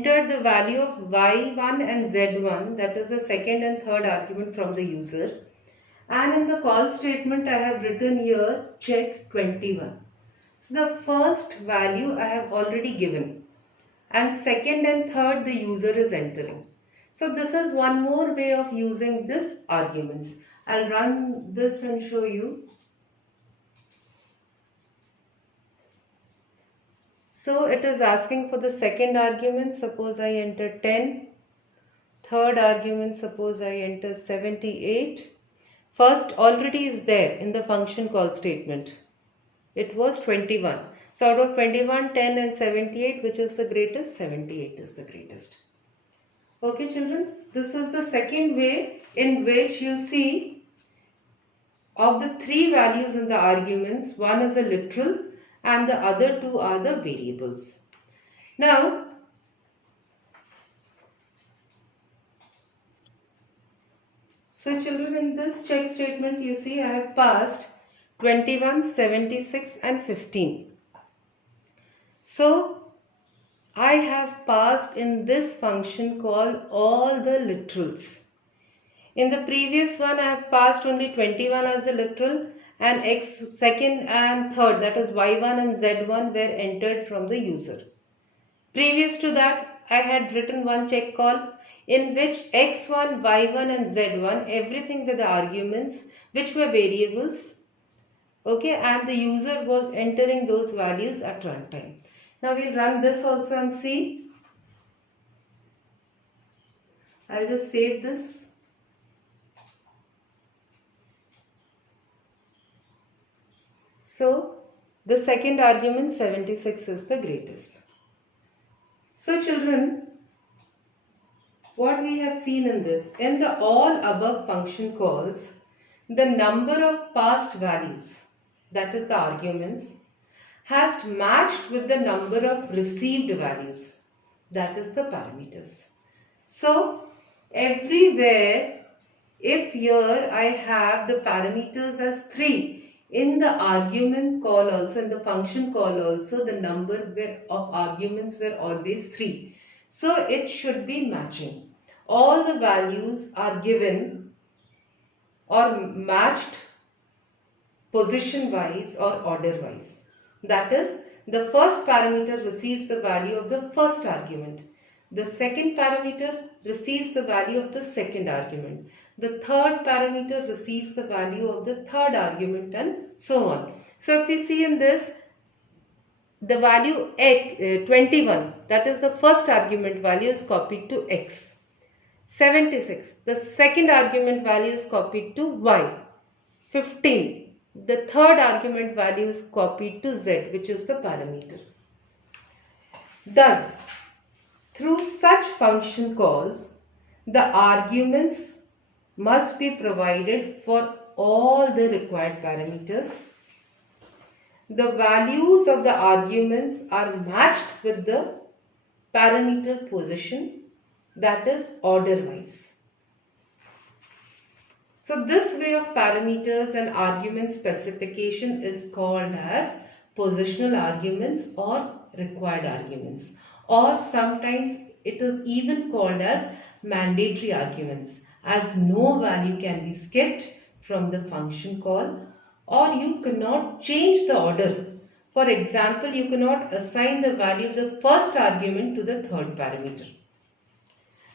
enter the value of y1 and z1, that is the second and third argument from the user. And in the call statement, I have written here check 21. So the first value I have already given, and second and third the user is entering. So this is one more way of using this arguments. I'll run this and show you. So it is asking for the second argument. Suppose I enter 10. Third argument, suppose I enter 78. First already is there in the function call statement. It was 21. So out of 21, 10 and 78, which is the greatest? 78 is the greatest. Okay children, this is the second way in which you see of the three values in the arguments, one is a literal and the other two are the variables. Now, so children, in this check statement you see I have passed 21, 76 and 15. So I have passed in this function called all the literals. In the previous one I have passed only 21 as a literal, and x second and third, that is y1 and z1, were entered from the user. Previous to that I had written one check call in which x1, y1 and z1, everything were the arguments which were variables. Okay, and the user was entering those values at runtime. Now we'll run this also and see. I'll just save this. So the second argument 76 is the greatest. So children, what we have seen in this, in the all above function calls, the number of passed values, that is the arguments, has matched with the number of received values, that is the parameters. So everywhere, if here I have the parameters as 3, in the argument call also, in the function call also, the number of arguments were always 3. So it should be matching. All the values are given or matched position wise or order wise. That is, the first parameter receives the value of the first argument. The second parameter receives the value of the second argument. The third parameter receives the value of the third argument, and so on. So if we see in this, the value 21, that is the first argument value, is copied to x. 76, the second argument value is copied to y. 15, the third argument value is copied to z, which is the parameter. Thus, through such function calls, the arguments must be provided for all the required parameters. The values of the arguments are matched with the parameter position, that is order wise. So this way of parameters and argument specification is called as positional arguments or required arguments, or sometimes it is even called as mandatory arguments, as no value can be skipped from the function call, or you cannot change the order. For example, you cannot assign the value of the first argument to the third parameter.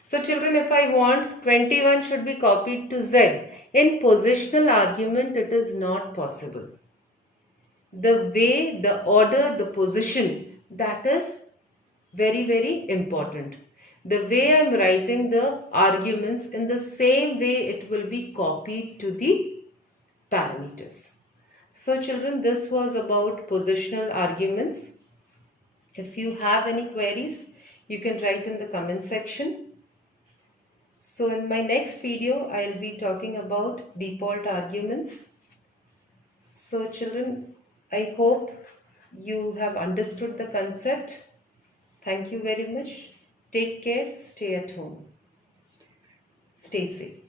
So children, if I want 21 should be copied to z, in positional argument it is not possible. The way, the order, the position, that is very, very important. The way I am writing the arguments, in the same way it will be copied to the parameters. So children, this was about positional arguments. If you have any queries, you can write in the comment section. So in my next video, I will be talking about default arguments. So children, I hope you have understood the concept. Thank you very much. Take care. Stay at home. Stay safe.